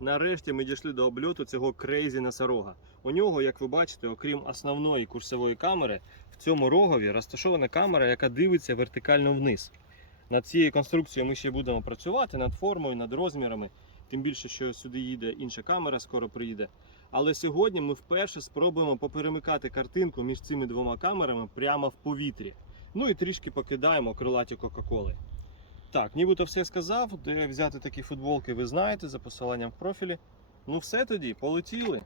Нарешті ми дійшли до обльоту цього крейзі носорога. У нього, як ви бачите, окрім основної курсової камери, в цьому рогові розташована камера, яка дивиться вертикально вниз. Над цією конструкцією ми ще будемо працювати над формою, над розмірами. Тим більше, що сюди їде інша камера, скоро приїде. Але сьогодні ми вперше спробуємо поперемикати картинку між цими двома камерами прямо в повітрі. Ну і трішки покидаємо крилаті Кока-Коли. Так, нібито все сказав. Де взяти такі футболки, ви знаєте, за посиланням в профілі. Ну все тоді, полетіли.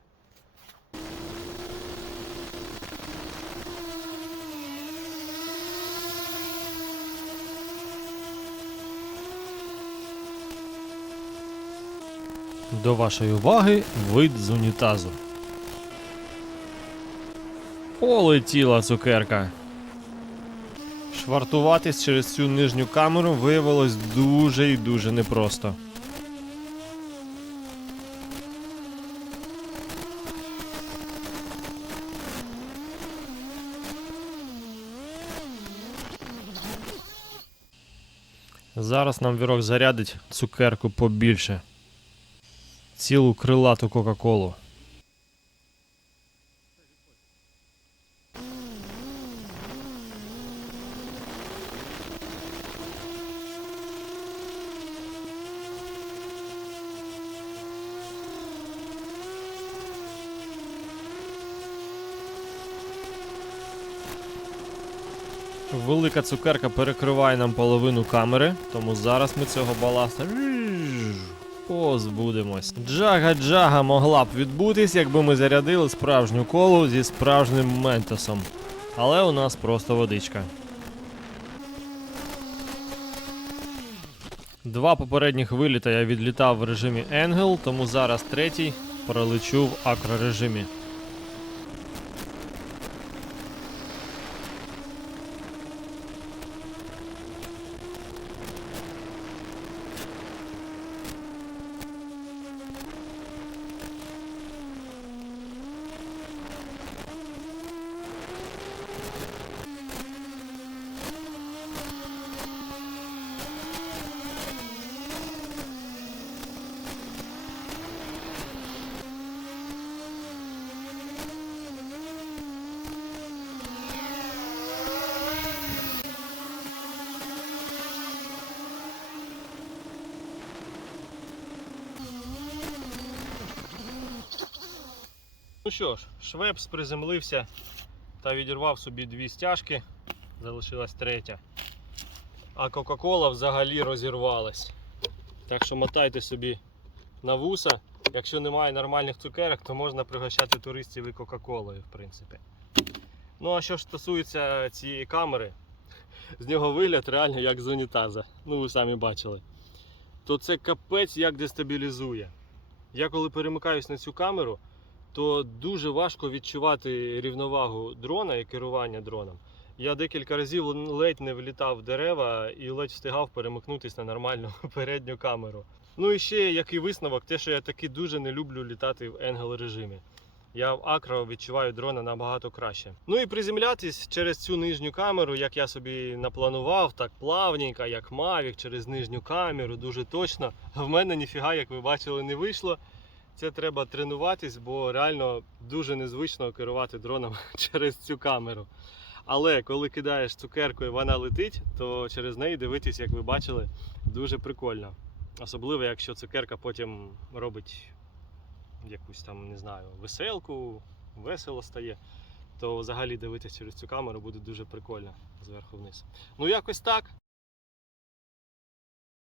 До вашої уваги вид з унітазу. Полетіла цукерка. Швартуватись через цю нижню камеру виявилось дуже і дуже непросто. Зараз нам вірок зарядить цукерку побільше. Цілу крилату Кока-Колу. Велика цукерка перекриває нам половину камери, тому зараз ми цього баласта позбудемось. Джага-джага могла б відбутись, якби ми зарядили справжню колу зі справжнім ментосом. Але у нас просто водичка. Два попередніх виліта я відлітав в режимі Angel, тому зараз третій пролечу в акрорежимі. Ну що ж, Швепс приземлився та відірвав собі дві стяжки, залишилась третя. А Кока-Кола взагалі розірвалась. Так що мотайте собі на вуса. Якщо немає нормальних цукерок, то можна пригощати туристів і Кока-Колою, в принципі. Ну а що ж стосується цієї камери, з нього вигляд реально як з унітаза. Ну ви самі бачили. То це капець як дестабілізує. Я коли перемикаюсь на цю камеру, то дуже важко відчувати рівновагу дрона і керування дроном. Я декілька разів ледь не влітав в дерева і ледь встигав перемикнутися на нормальну передню камеру. Ну і ще який висновок, те, що я таки дуже не люблю літати в енгел режимі. Я в акро відчуваю дрона набагато краще. Ну і приземлятись через цю нижню камеру, як я собі напланував, так плавненько, як Mavic, через нижню камеру, дуже точно. В мене ніфіга, як ви бачили, не вийшло. Це треба тренуватись, бо реально дуже незвично керувати дроном через цю камеру. Але коли кидаєш цукерку і вона летить, то через неї дивитись, як ви бачили, дуже прикольно. Особливо, якщо цукерка потім робить якусь там, не знаю, веселку, весело стає, то взагалі дивитися через цю камеру буде дуже прикольно зверху вниз. Ну, якось так.